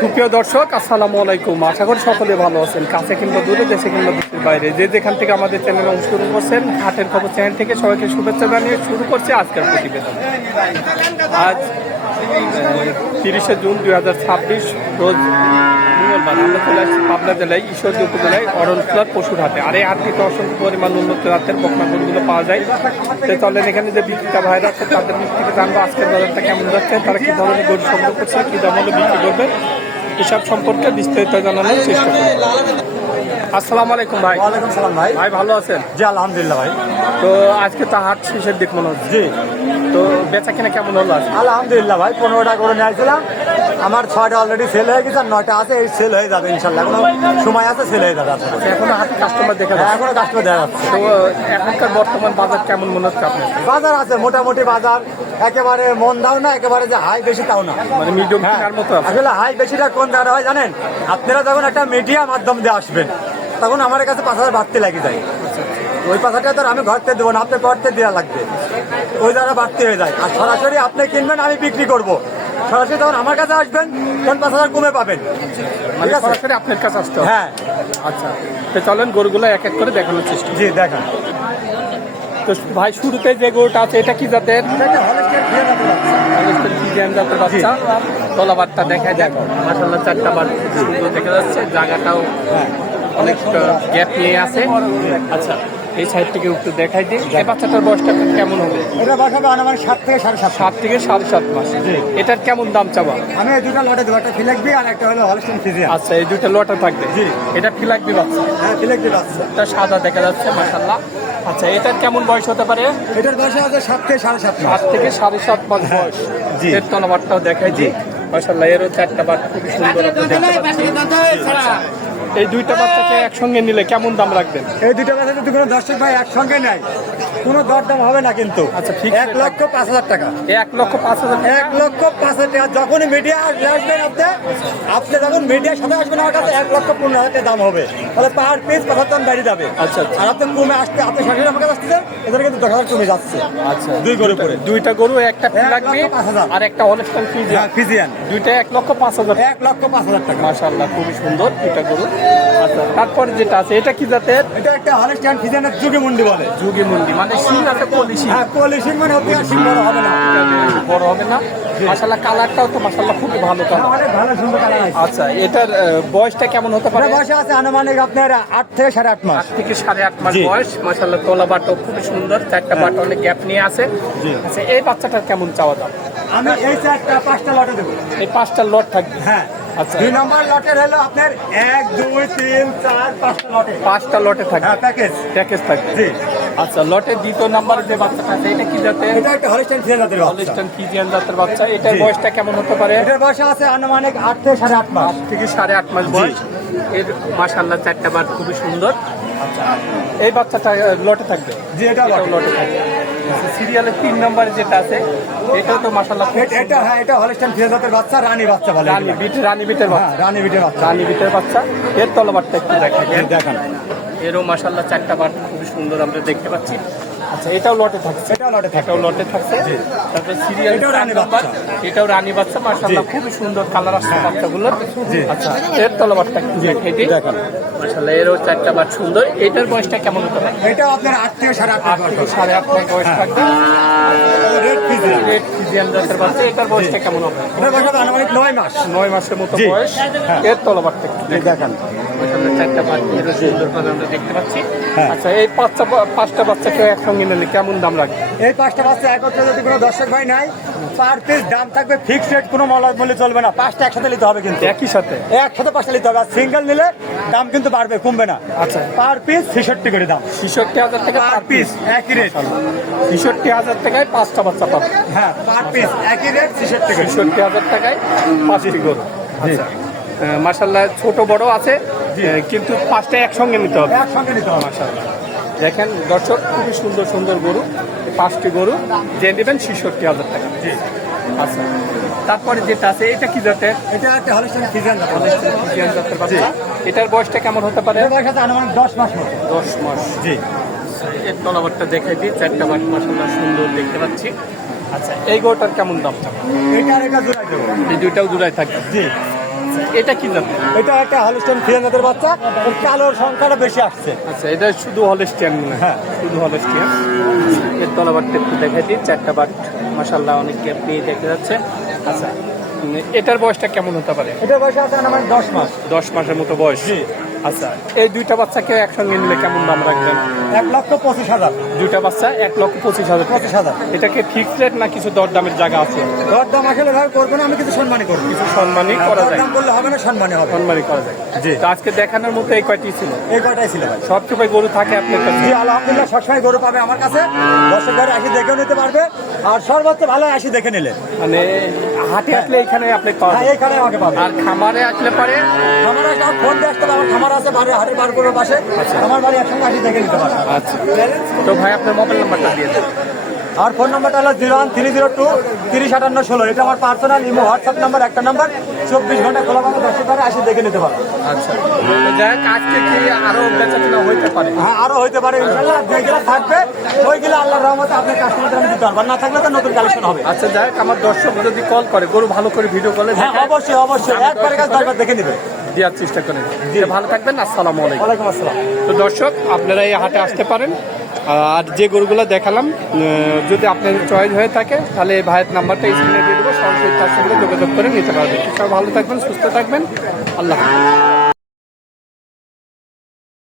সুপ্রিয় দর্শক, আসসালামু আলাইকুম। আশা করি সকলে ভালো আছেন, কাছে কিংবা দূরে, দেশে কিংবা দেশের বাইরে, যে যেখান থেকে আমাদের চ্যানেলে অংশগ্রহণ করছেন। হাটের খবর চ্যানেল থেকে সবাইকে শুভেচ্ছা জানিয়ে শুরু করছে আজকের প্রতিবেদন। আজ 30শে জুন 2026 রোজ মঙ্গলবার। আমরা চলে আসছি পাবনা জেলায় ঈশ্বরদী উপজেলায় অরণখোলার পশুর হাটে। আর এই হাটটিতে অসংখ্য পরিমাণ উন্নত জাতের বকনা গরুগুলো পাওয়া যায়। তো চলেন এখানে যে বিক্রেতা ভাইরা আছে তাদের মুখ থেকে জানবো আজকের বাজারটা কেমন যাচ্ছে, তারা কী ধরনের গরু সংগ্রহ করছে, কী দাম হলে বিক্রি করবে, এসব সম্পর্কে বিস্তারিত জানানোর চেষ্টা করব। আসসালামু আলাইকুম ভাই। ওয়ালাইকুম সালাম ভাই। ভাই ভালো আছেন? জি আলহামদুলিল্লাহ ভাই। তো আজকে তো হাট শেষের দিক মনে হচ্ছে। জি। তো বেচা কিনা কেমন হলো আজকে? আলহামদুলিল্লাহ ভাই, 15টা করে নিয়ে আসছিলাম। আমার 6টা অলরেডি সেল হয়ে গেছে, আর 9টা আছে, এই সেল হয়ে যাবে ইনশাল্লাহ। এখনো সময় আছে, সেল হয়ে যাবে। আচ্ছা, এখনো হাতে কাস্টমার দেখা যাচ্ছে? এখনো কাস্টমার দেখা যাচ্ছে। তো এখনকার বর্তমান বাজার কেমন মনে হচ্ছে আপনার? বাজার আছে মোটামুটি বাজার, একেবারে মন দাও না, একেবারে যে হাই বেশি তাও না, মানে মিডিয়াম কেনার মতো আছে। আসলে হাই বেশিটা কোন জায়গায় হয় জানেন? আপনারা যখন একটা মিডিয়া মাধ্যম দিয়ে আসবেন, তখন আমার কাছে 5,000 বাড়তে লাগে যায়। ওই 5,000 তো আমি ঘরতে দেবো না, আপনার ঘরতে দেওয়া লাগবে, ওই জায়গা বাড়তে হয়ে যায়। আর সরাসরি আপনি কিনবেন, আমি বিক্রি করবো। সরাসরি যখন আমার কাছে আসবেন তখন 5,000 কমে পাবেন। মানে সরাসরি আপনার কাছে আসতে হবে? হ্যাঁ। আচ্ছা, তো চলেন গরুগুলো এক এক করে দেখানোর চেষ্টা। জি দেখান। তো ভাই শুরুতে যে গরুটা আছে এটা কি জাতের? ফ্রিজিয়ান জাতের বাচ্চা। তলাবারটা দেখায় দেখো, মাশাআল্লাহ 4টা বার সুন্দর দেখা যাচ্ছে। জায়গাটাও অনেক গ্যাপ নিয়ে আছে। আচ্ছা, এই সাইড থেকে একটু দেখাই দিই। এই বাচ্চাটার বয়সটা কেমন হবে? এটা বাসাবে আনুমানিক 7 থেকে 7.5 7 থেকে 7.5 মাস। এটার কেমন দাম চাওয়া? আমি এই দুটো লটে দেবো, একটা ফিলাকবি আর একটা হলো হলস্টাইন ফ্রিজিয়ান। আচ্ছা, এই দুটো লটে থাকবে। জি। এটা ফিলাকবি বাচ্চা? হ্যাঁ ফিলাকবি বাচ্চা। এটা সাদা দেখা যাচ্ছে, মাশাআল্লাহ। আচ্ছা, এটার কেমন বয়স হতে পারে? এটার বয়স আছে 7 থেকে 7.5 মাস। 7 থেকে 7.5 মাস বয়স। জি। এর তলাবারটাও দেখাই দিই। মাশাআল্লাহ, এরও 4টা বার খুবই সুন্দর আপনি দেখতে পাচ্ছেন। এই দুইটা বাচ্চাকে একসঙ্গে নিলে কেমন দাম রাখবেন? এই দুটো বাচ্চা যদি কোনো দর্শক ভাই একসঙ্গে নেয়, কোনো দরদাম হবে না কিন্তু। আচ্ছা, ঠিক। 1,05,000 টাকা। 1,05,000 টাকা। 1,05,000 টাকা। যখনই মিডিয়া আসবেন আপনি যখন মিডিয়ার সাথে আসবেন আমার কাছে 1,15,000 টাকা দাম হবে। তাহলে পার পিস 5,000 বেড়ে যাবে। আচ্ছা। আর আপনি কমে আসতে, আপনি সরাসরি আমার কাছে আসতেছেন, এদের কিন্তু 10,000 কমে যাচ্ছে। আচ্ছা, দুই গরু করে। দুইটা গরু, একটা ফিলাকবি 1,05,000 আর একটা হলস্টাইন ফ্রিজিয়ান। ফিজিয়ান দুইটা 1,05,000। 1,05,000 টাকা। মাশাআল্লাহ, খুবই সুন্দর দুইটা গরু। আচ্ছা, তারপরে যেটা আছে এটা কি জাতের? এটা একটা হলস্টাইন ফিজিয়ানের যুগে মুন্ডি বলে। যুগি মুন্ডি, মানে সিং আছে পলিশি। হ্যাঁ পলিশিং, মানে আপনি আর সিং বড় হবে না। বড় হবে না। মাশাআল্লাহ, কালারটাও তো মাশাআল্লাহ খুবই ভালো কালার। অনেক ভালো সুন্দর কালার আছে। আচ্ছা, এটার বয়সটা কেমন হতে পারে? এটা বয়স আছে আনুমানিক আপনার 8 থেকে 8.5 মাস। 8 থেকে 8.5 মাস জি। বয়স। মাশাআল্লাহ, তলা বাটও খুবই সুন্দর, 4টা বাট অনেক গ্যাপ নিয়ে আছে। জি। আচ্ছা, এই বাচ্চাটার কেমন চাওয়া দাম? আমি এই 4-5টা লটে দেবো। এই 5টা লট থাকবে? হ্যাঁ। আচ্ছা, 2 নম্বর লটের হলো আপনার 1, 2, 3, 4, 5টা লটে। 5টা লটে থাকবে। হ্যাঁ প্যাকেজ। প্যাকেজ থাকবে। জি। আচ্ছা, লটের দ্বিতীয় নাম্বারে যে বাচ্চাটা আছে এটা কি জাতের? এটা একটা হলস্টাইন ফ্রিজিয়ান জাতের বাচ্চা। হলস্টাইন ফ্রিজিয়ান জাতের বাচ্চা। এটার জি। বয়সটা কেমন হতে পারে? এটার বয়স আছে আনুমানিক 8 থেকে 8.5 মাস। 8 থেকে 8.5 মাস বয়স। এর মাশাআল্লাহ 4টা বাট খুবই সুন্দর। আচ্ছা, এই বাচ্চাটা লটে থাকবে? জি এটা এটাও লটে থাকবে। আচ্ছা, সিরিয়ালের 3 নম্বরে যেটা আছে এটাও তো মাশাআল্লাহ খুব এটা হ্যাঁ, এটা হলস্টাইন ফ্রিজিয়ান জাতের বাচ্চা, রানী বাচ্চা বলে। রানী বিটের হ্যাঁ বাচ্চা। রানী বিটের বাচ্চা। রানী বিটের বাচ্চা। এর তলবারটা একটু দেখাই। দেখান। এরও মাশাআল্লাহ 4টা বাট খুবই সুন্দর আমরা দেখতে পাচ্ছি। আচ্ছা, এটাও লটে থাকছে? এটাও লটে থাকে। এটাও লটে থাকছে। তারপর সিরিয়াল এটাও রানী বাচ্চা। এটাও রানী বাচ্চা, মাশাআল্লাহ খুবই সুন্দর কালার আসছে বাচ্চাগুলোর। জি। আচ্ছা, এর তলবারটা একটু দেখাই দিই। দেখান। মাশাআল্লাহ, এরও 4টা বাট সুন্দর। এটার বয়সটা কেমন হতে পারে? এটাও আপনার 8 থেকে 8.5 8 থেকে মাস। 8.5 মাস বয়স থাকবে। Red Friesian. রেড ফ্রিজিয়ান জাতের বাচ্চা। এটার বয়সটা কেমন হবে? এটার বয়স হবে আনুমানিক 9 মাস। 9 মাসের মতো জি। বয়স। হ্যাঁ। এর তলবারটা একটু দেখান। মাশাআল্লাহ 4টা বাট এরও সুন্দর করে আমরা দেখতে পাচ্ছি। হ্যাঁ। আচ্ছা, এই 5টা বাচ্চাকে একসঙ্গে নিলে কেমন দাম লাগবে? এই 5টা বাচ্চা একত্রে যদি কোনো দর্শক ভাই নাই, পার পিস দাম থাকবে ফিক্সড রেট, কোনো মূল্য চলবে না। 5টা একসাথে নিতে হবে কিন্তু। একই সাথে? একসাথে 5টা নিতে হবে। আর সিঙ্গেল নিলে দাম কিন্তু বাড়বে, কমবে না। আচ্ছা, পার পিস 66 করে দাম। 66,000 টাকা পার পিস একই রেট। 66,000 টাকায় 5টা বাচ্চা পাবে। হ্যাঁ পার পিস একই রেট 66 করে। 66,000 টাকায় 5টি গরু। আচ্ছা, মাশাআল্লাহ ছোট বড় আছে, কিন্তু 5টা একসঙ্গে নিতে হবে। একসঙ্গে নিতে হবে। মাশাআল্লাহ, দেখেন দর্শক, খুবই সুন্দর সুন্দর গরু। 5টি গরু যে নেবেন 66,000 টাকা। জি। আচ্ছা, তারপরে যেটা আছে এটা কি জাতের? এটা একটা হলস্টাইন ফ্রিজিয়ান জাত। ফ্রিজিয়ান জাতের বাচ্চা। এটার বয়সটা কেমন হতে পারে? এর বয়স আছে আনুমানিক 10 মাস মতো। 10 মাস। জি। এর তলাবারটা দেখাই দিই। 4টা বাট মাশাআল্লাহ সুন্দর দেখতে পাচ্ছি। আচ্ছা, এই গরুটার কেমন দাম? এটা আর এটা জোড়াই দেবো। এই দুইটাও জোড়ায় থাকবে। জি। আচ্ছা, এটা কি জাতের? এটা একটা হলস্টেইন ফ্রিজিয়ানের বাচ্চা, ওর কালোর সংখ্যাটা বেশি আসছে। আচ্ছা, এটা শুধু হলস্টিয়ান না? হ্যাঁ। শুধু হলস্টিয়ান। এর তলাবারটা একটু দেখাই দিই, 4টা বাট মাশাআল্লাহ অনেক গ্যাপ নিয়ে দেখতে যাচ্ছে। আচ্ছা, এটার বয়সটা কেমন হতে পারে? এটা বয়স আছে আমার 10 মাস। 10 মাসের মতো বয়স। জি। আচ্ছা, এই দুইটা বাচ্চাকে একসঙ্গে নিলে কেমন দাম রাখবেন? 1,25,000। দুইটা বাচ্চা 1,25,000। 25,000। এটা কি ফিক্সড রেট না কিছু দরদামের জায়গা আছে? দরদাম আসলে ভাই করবো না, আমি কিছু সম্মানই করবো। কিছু সম্মানই করা যায়। দরদাম করলে হবে না, সম্মানই হবে। সম্মানই করা যায়। জি। তো আজকে দেখানোর মতো এই কয়টি ছিল? এই কয়টাই ছিল ভাই। সব সময় গরু থাকে আপনার কাছে? জি আলহামদুলিল্লাহ, সবসময় গরু পাবে আমার কাছে। দর্শকরা আসি দেখেও নিতে পারবে, আর সর্বোচ্চ ভালো আসি দেখে নিলে। মানে হাটে আসলে এখানে আপনি পাবেন। হ্যাঁ, এইখানে আমাকে পাবে। আর খামারে আসলে পারে? খামার আসলে আমার ফোন দিয়ে আসতে হবে, আমার খামার আছে বাড়ি, হাটের বারপুরের পাশে। আমার বাড়ি একসঙ্গে আসি দেখে নিতে পারবে। আচ্ছা, তো ভাই আপনার মোবাইল নাম্বারটা দিয়ে দেন। আর ফোন নাম্বারটা হলো 01302 305816। এটা আমার পার্সোনাল ইমো হোয়াটসঅ্যাপ নাম্বার, একটা নাম্বার। 24 ঘন্টা খোলা পাবে, দর্শকরা আসি দেখে নিতে পারবে। আচ্ছা, তো যাই হোক, আজকে কি আরো বেচা কেনা হইতে পারে? হ্যাঁ, আরো হইতে পারে ইনশাআল্লাহ। যেগুলো থাকবে ওইগুলো আল্লাহর রহমতে আপনার কাস্টমারদের আমি দিতে পারবো, না থাকলে তো নতুন কালেকশন হবে। আচ্ছা, যাই হোক, আমার দর্শক যদি কল করে, গরু ভালো করে ভিডিও কলে হ্যাঁ, অবশ্যই অবশ্যই একবারে কাছে 10 বার দেখে নিবে। দেওয়ার চেষ্টা করেন। ভালো থাকবেন, আসসালামু আলাইকুম। ওয়ালাইকুম আসসালাম। তো দর্শক, আপনারা এই হাটে আসতে পারেন। আর যে গরুগুলো দেখালাম, যদি আপনার চয়েস হয়ে থাকে তাহলে এই ভাইয়ের নাম্বারটা স্ক্রিনে দিয়ে দেবো, সরাসরি তার সঙ্গে যোগাযোগ করে নিতে পারবেন। সবাই ভালো থাকবেন, সুস্থ থাকবেন, আল্লাহ হাফেজ।